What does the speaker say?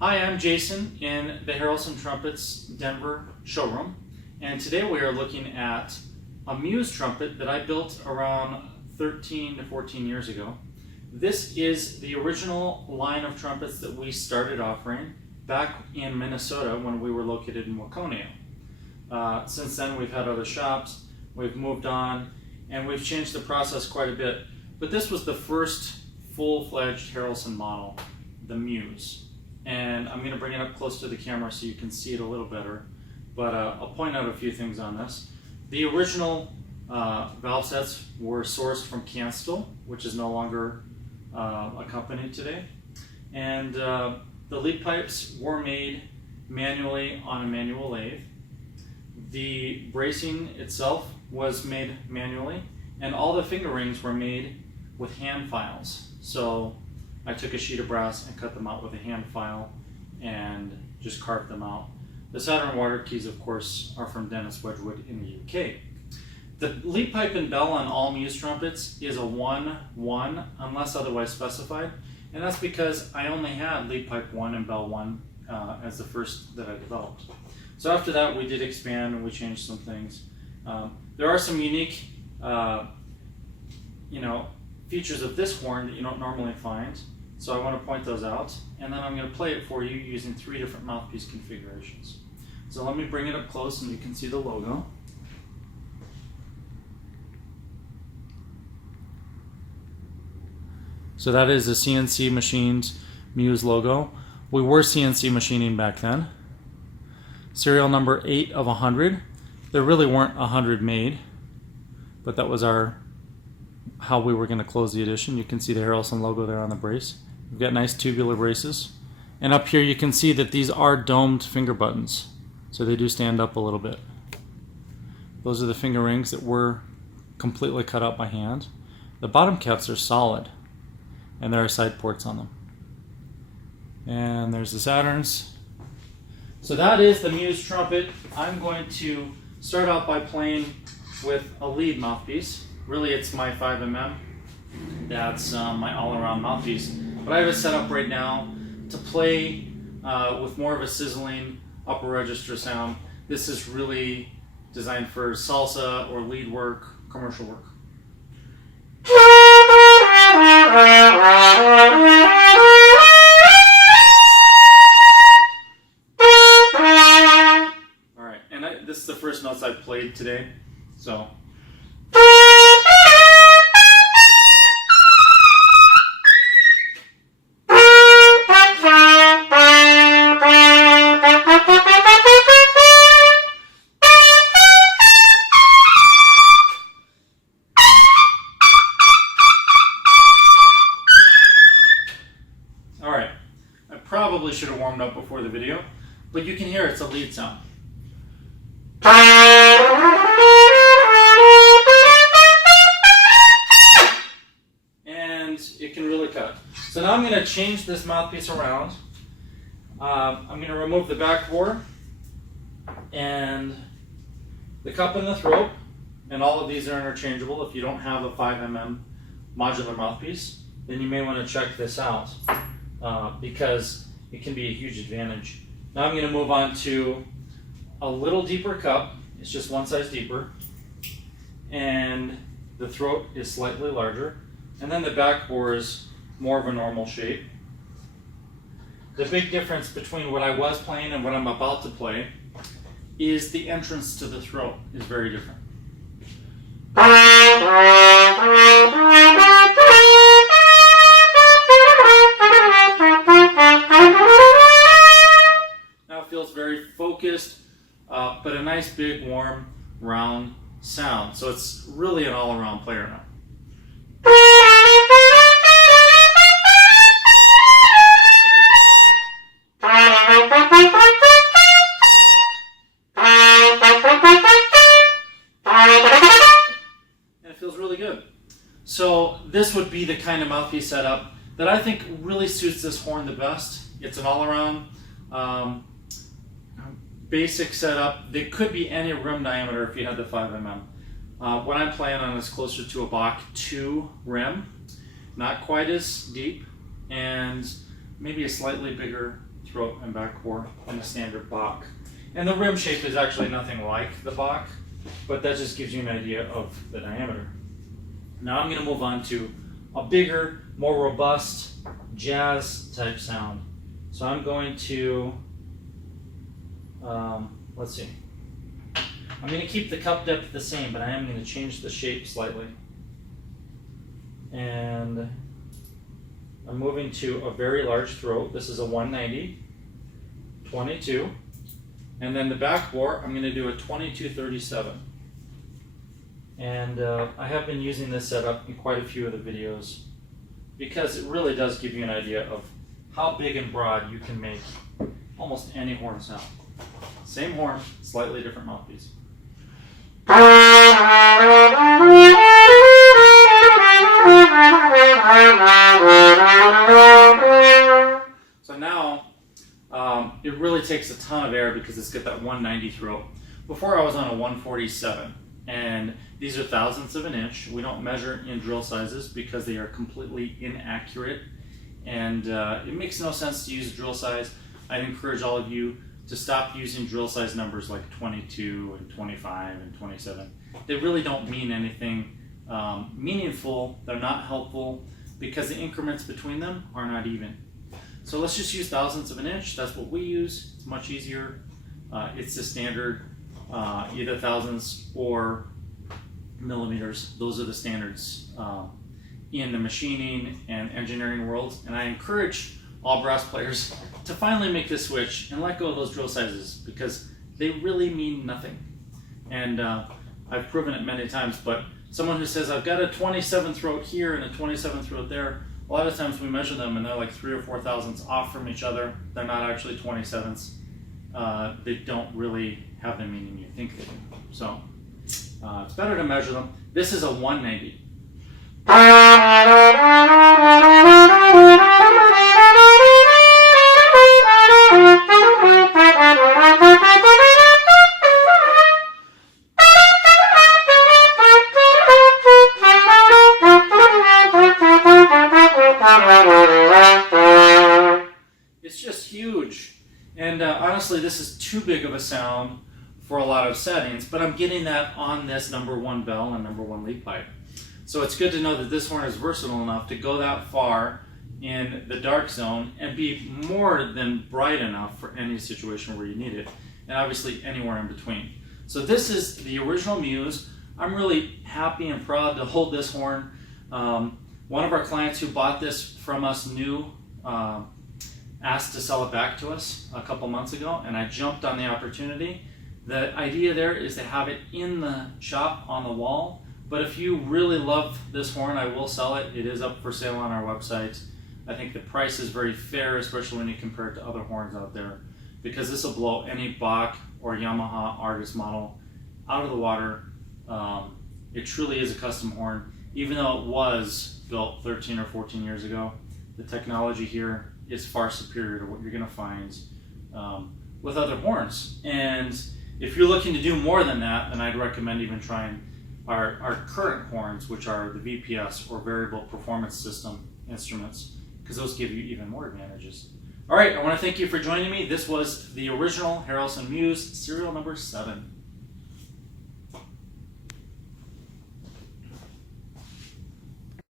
Hi, I'm Jason in the Harrelson Trumpets Denver showroom, and today we are looking at a Muse trumpet that I built around 13 to 14 years ago. This is the original line of trumpets that we started offering back in Minnesota when we were located in Waconia. Since then we've had other shops, we've moved on, and we've changed the process quite a bit. But this was the first full-fledged Harrelson model, the Muse. And I'm going to bring it up close to the camera so you can see it a little better. But I'll point out a few things on this. The original valve sets were sourced from Canstell, which is no longer a company today. And the lead pipes were made manually on a manual lathe. The bracing itself was made manually, and all the finger rings were made with hand files. So I took a sheet of brass and cut them out with a hand file and just carved them out. The Saturn water keys, of course, are from Dennis Wedgwood in the UK. The lead pipe and bell on all Muse trumpets is a 1-1 unless otherwise specified, and that's because I only had lead pipe 1 and bell 1 as the first that I developed. So after that we did expand and we changed some things. There are some unique features of this horn that you don't normally find, so I want to point those out, and then I'm going to play it for you using 3 different mouthpiece configurations. So let me bring it up close and you can see the logo. So that is a CNC machined Muse logo. We were CNC machining back then. Serial number 8 of 100. There really weren't 100 made, but that was how we were going to close the edition. You can see the Harrelson logo there on the brace. We've got nice tubular braces. And up here you can see that these are domed finger buttons, so they do stand up a little bit. Those are the finger rings that were completely cut out by hand. The bottom caps are solid, and there are side ports on them. And there's the Saturns. So that is the Muse trumpet. I'm going to start out by playing with a lead mouthpiece. Really it's my 5mm. That's my all-around mouthpiece. But I have it set up right now to play with more of a sizzling upper register sound. This is really designed for salsa or lead work, commercial work. Alright, and this is the first notes I've played today, so. Alright, I probably should have warmed up before the video, but you can hear it's a lead sound. And it can really cut. So now I'm going to change this mouthpiece around. I'm going to remove the back bore and the cup and the throat, and all of these are interchangeable. If you don't have a 5mm modular mouthpiece, then you may want to check this out because it can be a huge advantage. Now I'm going to move on to a little deeper cup. It's just one size deeper, and the throat is slightly larger, and then the back bore is more of a normal shape. The big difference between what I was playing and what I'm about to play is the entrance to the throat is very different. Now it feels very focused, but a nice big warm round sound. So it's really an all-around player now. And it feels really good. So this would be the kind of mouthpiece setup that I think really suits this horn the best. It's an all-around basic setup. There could be any rim diameter if you had the 5mm. What I'm playing on is closer to a Bach 2 rim, not quite as deep, and maybe a slightly bigger throat and back bore in a standard Bach. And the rim shape is actually nothing like the Bach, but that just gives you an idea of the diameter. Now I'm going to move on to a bigger, more robust jazz type sound. So I'm going to, let's see. I'm going to keep the cup depth the same, but I am going to change the shape slightly. And I'm moving to a very large throat. This is a 190, 22. And then the back bore, I'm going to do a 2237. And I have been using this setup in quite a few of the videos because it really does give you an idea of how big and broad you can make almost any horn sound. Same horn, slightly different mouthpiece. So now it really takes a ton of air because it's got that 190 throat. Before I was on a 147, and these are thousandths of an inch. We don't measure in drill sizes because they are completely inaccurate, and it makes no sense to use a drill size. I'd encourage all of you to stop using drill size numbers like 22 and 25 and 27. They really don't mean anything meaningful. They're not helpful because the increments between them are not even. So let's just use thousandths of an inch. That's what we use. It's much easier. It's the standard, either thousandths or millimeters. Those are the standards in the machining and engineering world. And I encourage all brass players to finally make this switch and let go of those drill sizes because they really mean nothing. And I've proven it many times, but someone who says, I've got a 27 throat here and a 27 throat there, a lot of times we measure them and they're like 3 or 4 thousandths off from each other. They're not actually 27ths. They don't really have the meaning you think they do. So it's better to measure them. This is a 190. It's just huge. And honestly, this is too big of a sound for a lot of settings, but I'm getting that on this #1 bell and #1 lead pipe. So it's good to know that this horn is versatile enough to go that far in the dark zone and be more than bright enough for any situation where you need it, and obviously anywhere in between. So this is the original Muse. I'm really happy and proud to hold this horn. One of our clients who bought this from us new asked to sell it back to us a couple months ago, and I jumped on the opportunity. The idea there is to have it in the shop on the wall, but if you really love this horn, I will sell it. It is up for sale on our website. I think the price is very fair, especially when you compare it to other horns out there, because this will blow any Bach or Yamaha artist model out of the water. It truly is a custom horn, even though it was built 13 or 14 years ago. The technology here is far superior to what you're going to find with other horns. And if you're looking to do more than that, then I'd recommend even trying our current horns, which are the VPS or Variable Performance System instruments, because those give you even more advantages. All right, I want to thank you for joining me. This was the original Harrelson Muse, serial number 7.